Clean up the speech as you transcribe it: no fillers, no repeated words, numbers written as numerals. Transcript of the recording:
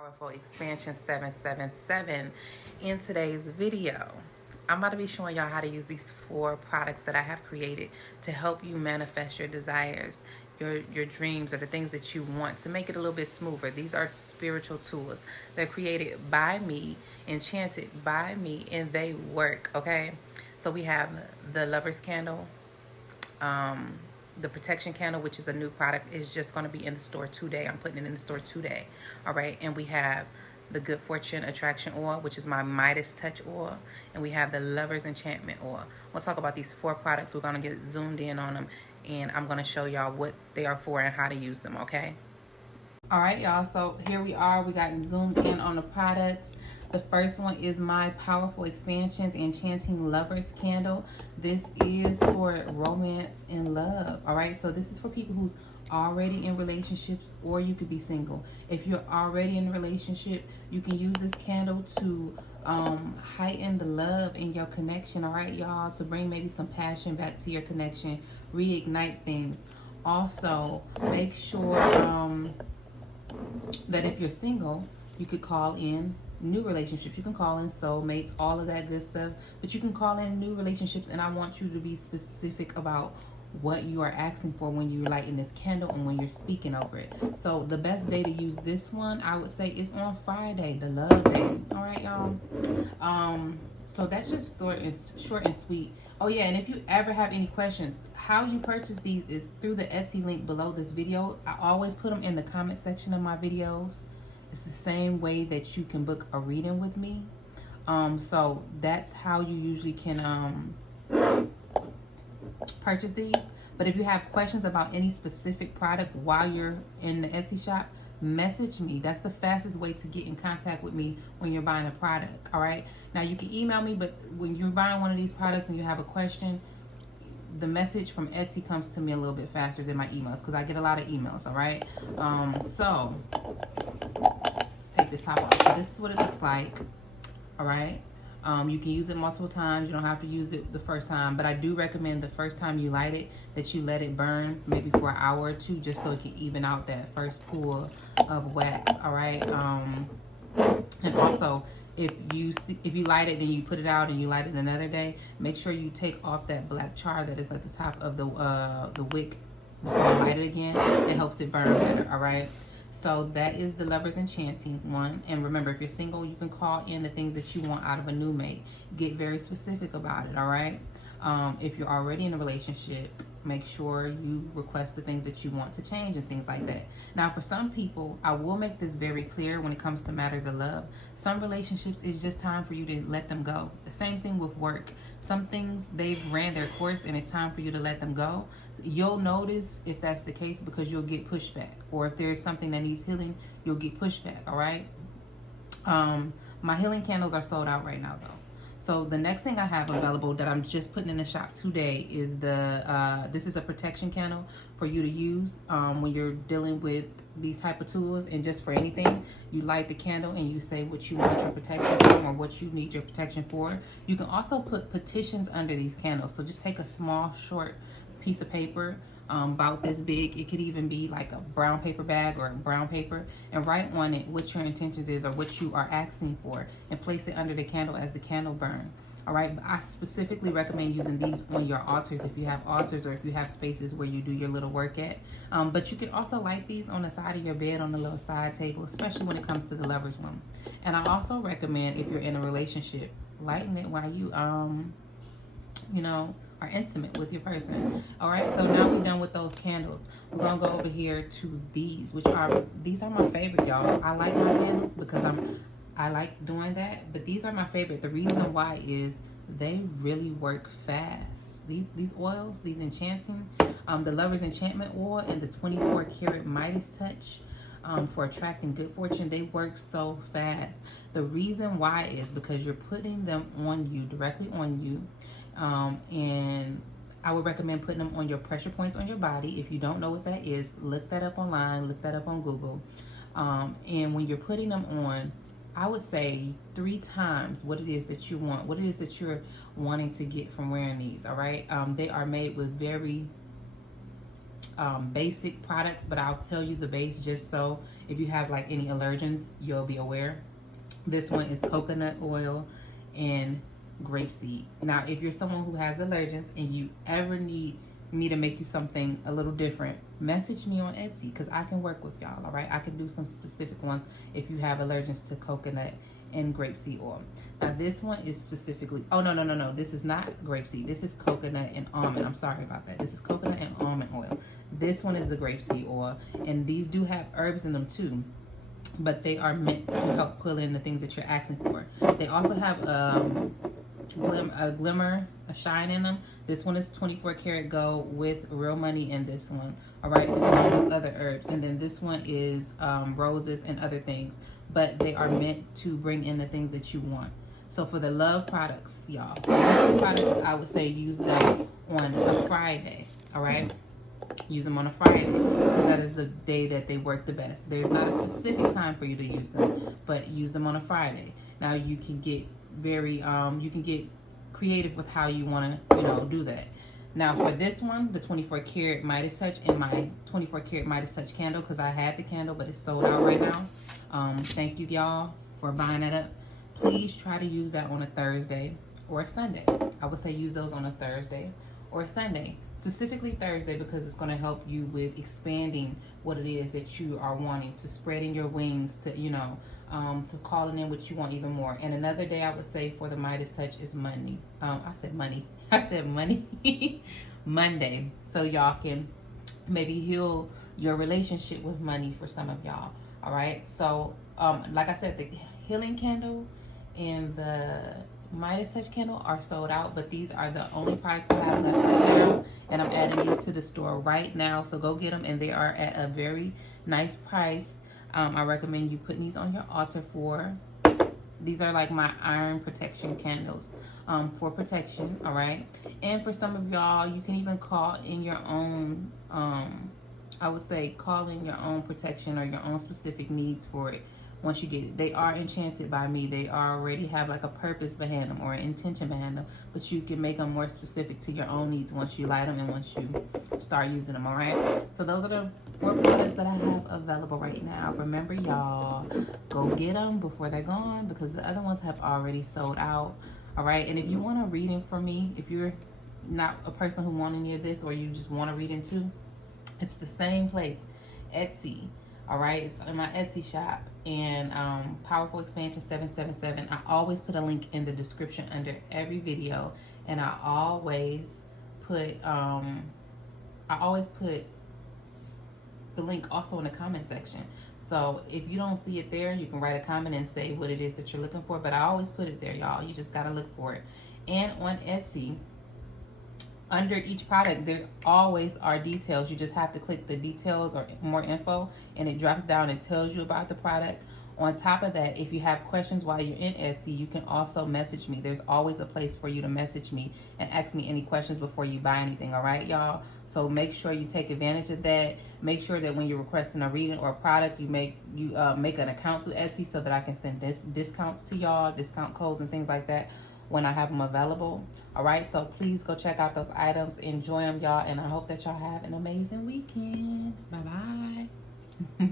Powerful Expansion 777. In today's video, I'm about to be showing y'all how to use these 4 products that I have created to help you manifest your desires, your dreams, or the things that you want, to make it a little bit smoother. These are spiritual tools. They're created by me, enchanted by me, and they work, okay? So we have the Lover's Candle, the protection candle, which is a new product, is just going to be in the store today. I'm putting it in the store today. All right. And we have the Good Fortune Attraction Oil, which is my Midas Touch Oil. And we have the Lover's Enchantment Oil. We'll talk about these 4 products. We're going to get zoomed in on them. And I'm going to show y'all what they are for and how to use them. Okay. All right, y'all. So here we are. We got zoomed in on the products. The first one is my Powerful Expansions Enchanting Lovers Candle. This is for romance and love. All right, so this is for people who's already in relationships, or you could be single. If you're already in a relationship, you can use this candle to heighten the love in your connection. All right, y'all, to bring maybe some passion back to your connection, reignite things. Also, make sure that if you're single, you could call in new relationships. You can call in soulmates, all of that good stuff, but you can call in new relationships. And I want you to be specific about what you are asking for when you're lighting this candle and when you're speaking over it. So the best day to use this one, I would say, is on Friday, the love day. All right, y'all. So that's just short and sweet. Oh yeah, and if you ever have any questions, how you purchase these is through the Etsy link below this video. I always put them in the comment section of my videos. It's the same way that you can book a reading with me. So that's how you usually can purchase these. But if you have questions about any specific product while you're in the Etsy shop, message me. That's the fastest way to get in contact with me when you're buying a product. All right, now you can email me, but when you're buying one of these products and you have a question, the message from Etsy comes to me a little bit faster than my emails, because I get a lot of emails. All right, so let's take this top off. So this is what it looks like. All right, you can use it multiple times. You don't have to use it the first time, but I do recommend the first time you light it that you let it burn maybe for an hour or 2, just so it can even out that first pool of wax. All right, and also, if you light it and you put it out and you light it another day, make sure you take off that black char that is at the top of the wick before you light it again. It helps it burn better. All right. So that is the Lover's Enchanting one. And remember, if you're single, you can call in the things that you want out of a new mate. Get very specific about it. All right. If you're already in a relationship, make sure you request the things that you want to change and things like that. Now, for some people, I will make this very clear when it comes to matters of love. Some relationships, it's just time for you to let them go. The same thing with work. Some things, they've ran their course and it's time for you to let them go. You'll notice if that's the case, because you'll get pushback. Or if there's something that needs healing, you'll get pushback. All right. My healing candles are sold out right now, though. So the next thing I have available that I'm just putting in the shop today is this is a protection candle for you to use when you're dealing with these type of tools, and just for anything. You light the candle and you say what you want your protection from, or what you need your protection for. You can also put petitions under these candles. So just take a small, short piece of paper, about this big. It could even be like a brown paper bag or brown paper, and write on it what your intentions is or what you are asking for, and place it under the candle as the candle burn. All right, but I specifically recommend using these on your altars if you have altars, or if you have spaces where you do your little work at. But you can also light these on the side of your bed, on the little side table, especially when it comes to the lovers one. And I also recommend, if you're in a relationship, lighting it while you are intimate with your person. All right, so now we're done with those candles. We're gonna go over here to these, these are my favorite, y'all. I like my candles because I like doing that, but these are my favorite. The reason why is they really work fast. These oils, these enchanting, the Lover's Enchantment Oil and the 24 karat Midas Touch, for attracting good fortune, they work so fast. The reason why is because you're putting them on you, directly on you. And I would recommend putting them on your pressure points on your body. If you don't know what that is, look that up online, look that up on Google. And when you're putting them on, I would say 3 times what it is that you want, what it is that you're wanting to get from wearing these. All right. They are made with very basic products, but I'll tell you the base just so if you have like any allergens, you'll be aware. This one is coconut oil and grapeseed. Now, if you're someone who has allergens and you ever need me to make you something a little different, message me on Etsy because I can work with y'all, all right? I can do some specific ones if you have allergens to coconut and grapeseed oil. Now, this one is specifically, oh, no. This is not grapeseed. This is coconut and almond. I'm sorry about that. This is coconut and almond oil. This one is the grapeseed oil, and these do have herbs in them too, but they are meant to help pull in the things that you're asking for. They also have a shine in them. This one is 24 karat gold with real money in this one, all right, along with other herbs. And then this one is roses and other things, but they are meant to bring in the things that you want. So for the love products, y'all, for these products, I would say use them on a Friday, all right? Use them on a Friday because that is the day that they work the best. There's not a specific time for you to use them, but use them on a Friday. Now you can get you can get creative with how you want to, do that. Now for this one, the 24 karat Midas Touch and my 24 karat Midas Touch candle, because I had the candle, but it's sold out right now. Thank you y'all for buying that up. Please try to use that on a Thursday or a Sunday. I would say use those on a Thursday or Sunday, specifically Thursday, because it's going to help you with expanding what it is that you are wanting, to spreading your wings, to to calling in what you want even more. And another day I would say for the Midas Touch is Monday. I said money. Monday, so y'all can maybe heal your relationship with money for some of y'all. All right, so like I said, the healing candle and the Midas Touch candle are sold out, but these are the only products I have left right now, and I'm adding these to the store right now, so go get them, and they are at a very nice price. I recommend you putting these on your altar for, these are like my iron protection candles for protection, all right? And for some of y'all, you can even call in your own, I would say call in your own protection or your own specific needs for it. Once you get it, they are enchanted by me. They already have like a purpose behind them or an intention behind them, but you can make them more specific to your own needs once you light them and once you start using them. All right, so those are the 4 products that I have available right now. Remember y'all, go get them before they're gone because the other ones have already sold out. All right, and if you want a reading from me, if you're not a person who wants any of this or you just want a reading too, it's the same place, Etsy. All right, it's in my Etsy shop, and Powerful Expansion 777. I always put a link in the description under every video, and I always put the link also in the comment section. So if you don't see it there, you can write a comment and say what it is that you're looking for, but I always put it there, y'all. You just gotta look for it. And on Etsy, under each product, there always are details. You just have to click the details or more info, and it drops down and tells you about the product. On top of that, if you have questions while you're in Etsy, you can also message me. There's always a place for you to message me and ask me any questions before you buy anything, all right, y'all? So make sure you take advantage of that. Make sure that when you're requesting a reading or a product, you make an account through Etsy so that I can send discounts to y'all, discount codes and things like that when I have them available. All right, so please go check out those items. Enjoy them, y'all, and I hope that y'all have an amazing weekend. Bye-bye.